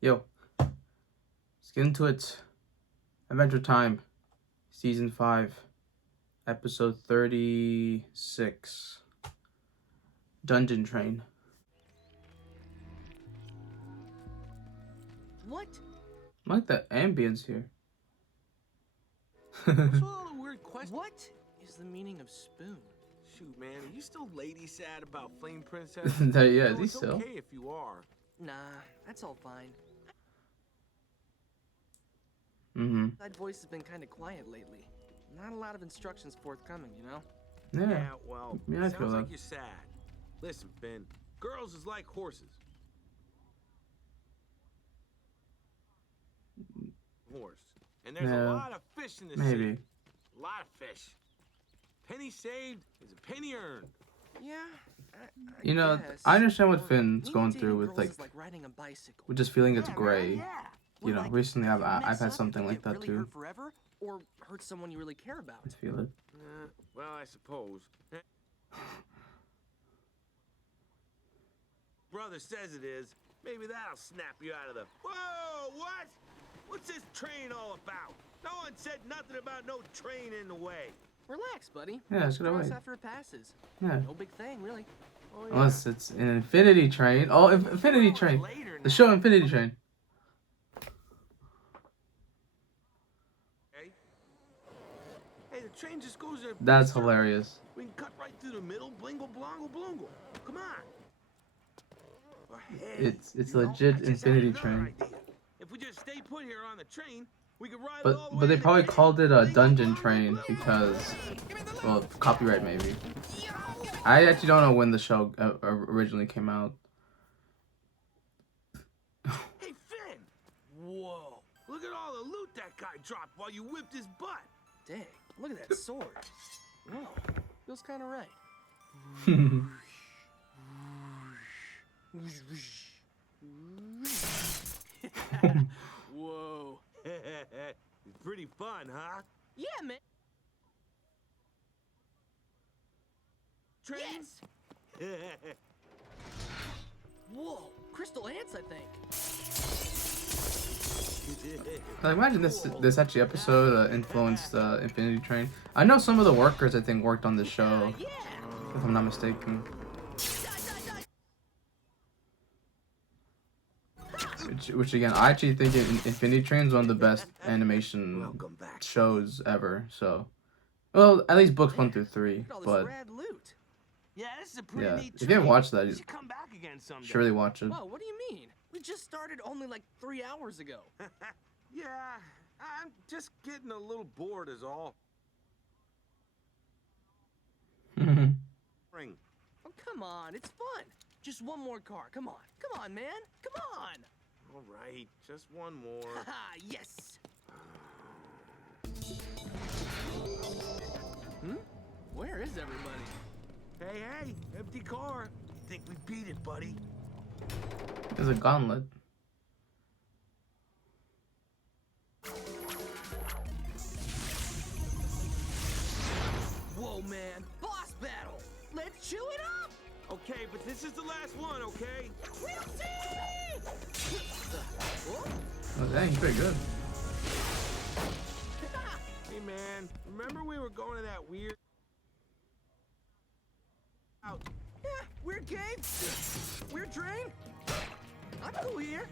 Yo, let's get into it. Adventure Time, Season 5, Episode 36. Dungeon Train. What? I like the ambience here. What's all the weird questions? What is the meaning of spoon? Shoot, man, are you still lady sad about Flame Princess? Yeah, You is know, he it's still? okay if you are. Nah, that's all fine. Mm-hmm. That voice has been kind of quiet lately. Not a lot of instructions forthcoming, you know? Yeah. Well, Yeah, I feel sounds like that. you're sad. Listen, Finn, girls is like horses. Horse. And there's Yeah, a lot of fish in the maybe. sea. A lot of fish. Penny saved is a penny earned. Yeah. You know, guess. I understand what Or Finn's maybe going dating through with girls is like riding a bicycle. with just feeling it's Yeah, gray. yeah. You Or know, like, recently if you I've mess had up, something you like get that really too. hurt forever, or hurt someone you really care about. I feel it. Well, I suppose. Brother says it is. Maybe that'll snap you out of the... Whoa, what? What's this train all about? No one said nothing about no train in the way. Relax, buddy. Yeah, it's Just gonna cross wait. after it passes. Yeah. No big thing, really. Oh, yeah. Unless it's an Infinity Train. Oh, Infinity Train. The show Infinity Train. Hey, the train just goes in a That's big circle. hilarious. We can cut right through the middle, blingle, blongle, blungle. Come on. Well, hey, It's you know, legit I just Infinity had another Train. idea. If we just stay put here on the train, we could ride But all the but way they to probably Cape. called it a Blingle, Dungeon blongle, Train blungle. because, well, copyright maybe. I actually don't know when the show originally came out. Hey, Finn! Whoa! Look at all the loot that guy dropped while you whipped his butt. Dang, look at that sword. Whoa, feels kind of right. Whoa. It's pretty fun, huh? Yeah, man. Trains? Whoa, crystal ants, I think. Like, imagine this actually episode influenced Infinity Train. I know some of the workers I think worked on the show, Yeah. if I'm not mistaken. Which again, I actually think Infinity Train is one of the best animation Welcome back. shows ever. So, well, at least books 1 through 3. Look at all this But rad loot. Yeah, this is a pretty yeah, neat if you haven't train. watched that, You you should come back again someday. should really watch it. Whoa, what do you mean? We just started only like 3 hours ago. Yeah, I'm just getting a little bored is all. Ring. Oh, come on, it's fun. Just one more car. Come on. Come on, man. Come on. All right, just one more. Haha, yes. Where is everybody? Hey, empty car. Think we beat it, buddy. There's a gauntlet. Whoa, man. Boss battle. Let's chew it up. Okay, but this is the last one, okay? We'll see. Whoa. Oh, dang, he's pretty good. Hey, man, remember we were going to that weird... out? Yeah, weird game. Weird train. I'm cool here.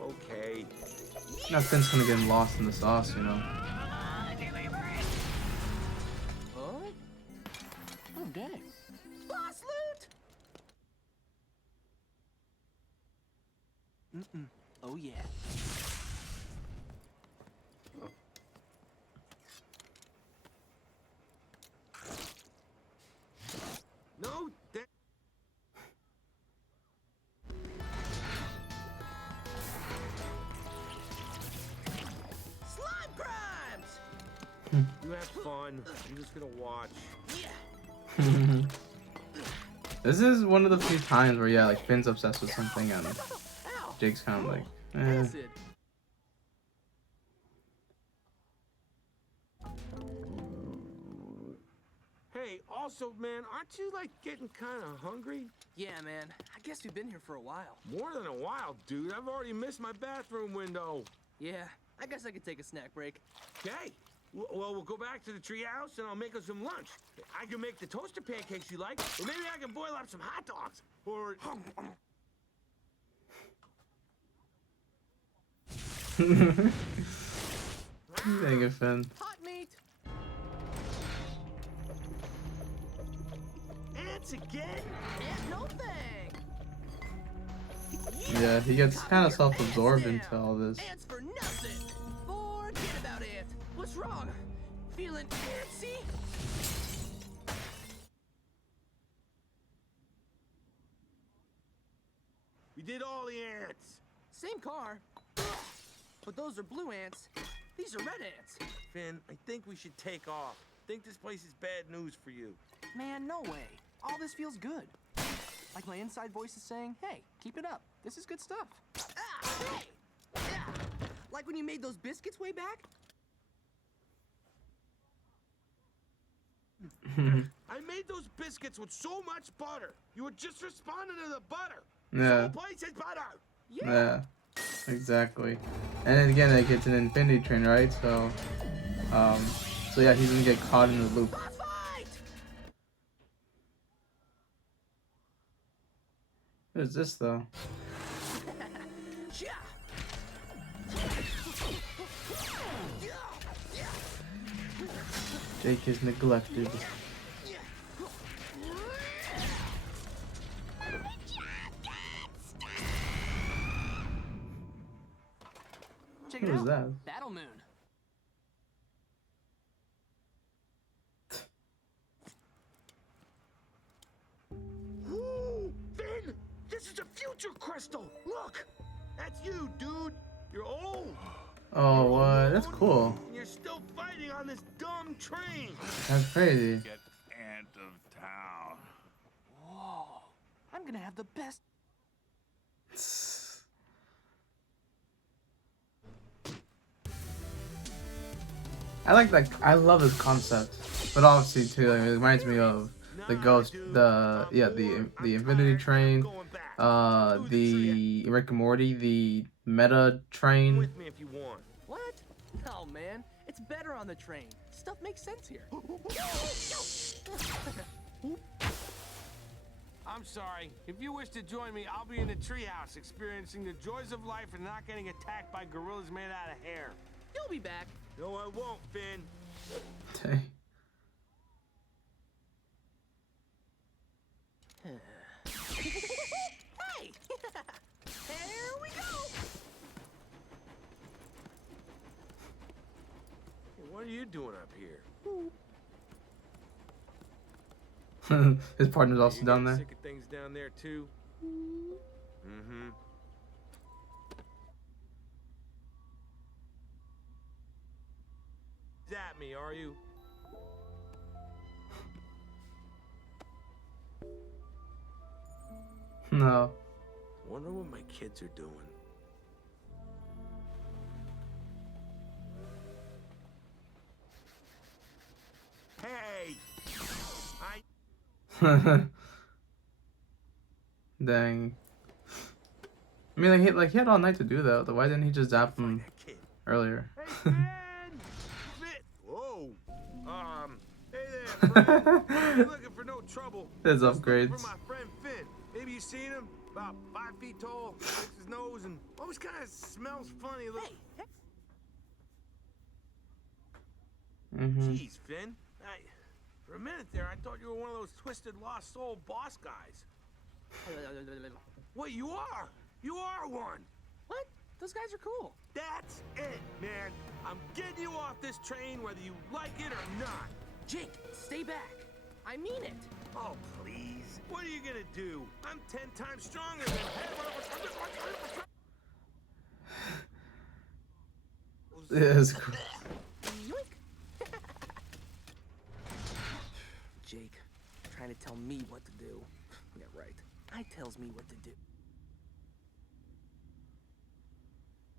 Okay. Nothing's gonna get lost in the sauce, you know. Oh? Oh, dang. Boss loot! Oh, yeah. No, that... Slime crimes! You have fun. I'm just gonna watch. Yeah. This is one of the few times where, yeah, like, Finn's obsessed with something and Ow. Jake's kind of like, Acid. Hey, also, man, aren't you, like, getting kind of hungry? Yeah, man. I I guess we've been here for a while. More than a while, dude. I've already missed my bathroom window. Yeah, I guess I could take a snack break. Okay. Well, we'll go back to the treehouse and I'll make us some lunch. I can make the toaster pancakes you like, or maybe I can boil up some hot dogs. Or... Dang it, Finn. Hot meat! Ants again? And no thing! Yeah, he gets kind of self-absorbed into all this. Ants for nothing! Forget about it! What's wrong? Feeling antsy? We did all the ants. Same car. But those are blue ants. These are red ants. Finn, I think we should take off. Think this place is bad news for you. Man, no way. All this feels good. Like my inside voice is saying, hey, keep it up. This is good stuff. Ah, hey! Yeah. Like when you made those biscuits way back? I made those biscuits with so much butter. You were just responding to the butter. Yeah. The whole place is butter. Yeah, exactly. And then again, like, it's an infinity train, right? So, so yeah, he's gonna get caught in the loop. Boss fight! What is this though? Yeah. Jake is neglected. Check What it was out. that? Battle Moon. Ooh, Finn, this is a future crystal. Look, that's you, dude. You're old. Oh, what? That's cool. And you're still fighting on this dumb train. That's crazy. Get Ant of Town. Whoa. I'm gonna have the best. I like that. I love his concept, but obviously too, like, it reminds me of the Ghost, the Infinity Train, the Rick and Morty, the Meta Train. With me if you want. What? Oh, man. It's better on the train. Stuff makes sense here. I'm sorry. If you wish to join me, I'll be in the treehouse experiencing the joys of life and not getting attacked by gorillas made out of hair. You'll be back. No, I won't, Finn. Dang. Hey! Here we go! Hey, what are you doing up here? His partner's also You down getting there. Sick of things down there too. Mm-hmm. At me, are you? No. Wonder what my kids are doing. Hey! Dang. I mean, like he had all night to do that. Why didn't he just zap him That kid. earlier? Hey, Finn! Finn! Whoa! Hey there, friend. You're looking for no trouble. His Just looking upgrades. For my friend Finn. Maybe you seen him? About 5 feet tall, fixes his nose, and always kind of smells funny. Look. Hey, Jeez, Finn. For a minute there, I thought you were one of those twisted, lost soul boss guys. What, you are? You are one. What? Those guys are cool. That's it, man. I'm getting you off this train whether you like it or not. Jake, stay back. I mean it. Oh, please. What are you gonna do? I'm 10 times stronger than Yeah, it's cool. Yoink. Jake, trying to tell me what to do. Yeah, right. I tells me what to do.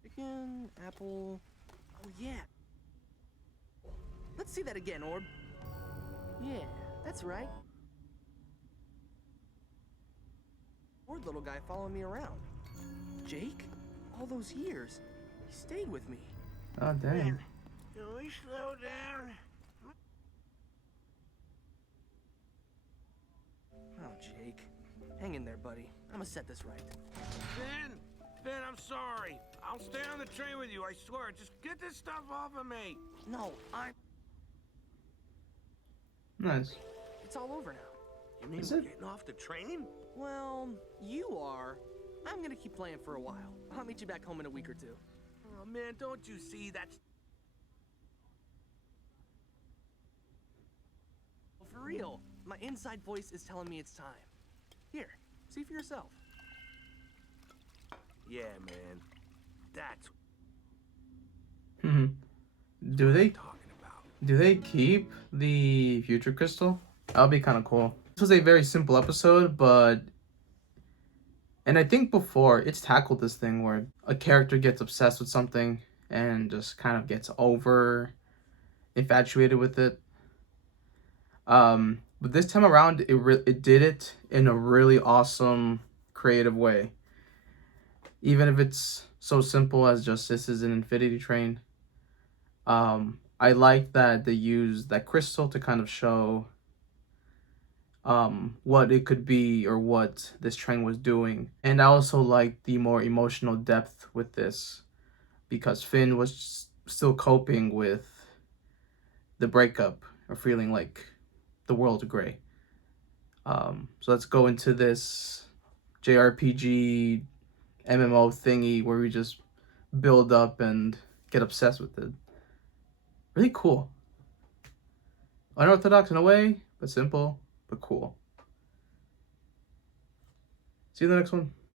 Chicken, apple. Oh, yeah. Let's see that again, Orb. Yeah, that's right. bored little guy following me around. Jake? All those years, he stayed with me. Oh dang. Can we slow down? Oh, Jake. Hang in there, buddy. I'm gonna set this right. Ben, I'm sorry. I'll stay on the train with you, I swear. Just get this stuff off of me. No, Nice. it's all over now. You mean Is we're it? getting off the train? Well, you are. I'm gonna keep playing for a while. I'll meet you back home in a week or two. Oh, man, don't you see that's... Well, for real, my inside voice is telling me it's time. Here, see for yourself. Yeah, man. That's Hmm. Do they what I'm talking about. do they keep the future crystal? That'll be kind of cool. This was a very simple episode, but and I think before it's tackled this thing where a character gets obsessed with something and just kind of gets over infatuated with it. But this time around, it did it in a really awesome, creative way. Even if it's so simple as just this is an infinity train. I like that they used that crystal to kind of show what it could be or what this train was doing. And I also like the more emotional depth with this because Finn was still coping with the breakup or feeling like the world's gray. So let's go into this JRPG MMO thingy where we just build up and get obsessed with it. Really cool. Unorthodox in a way, but simple, but cool. See you in the next one.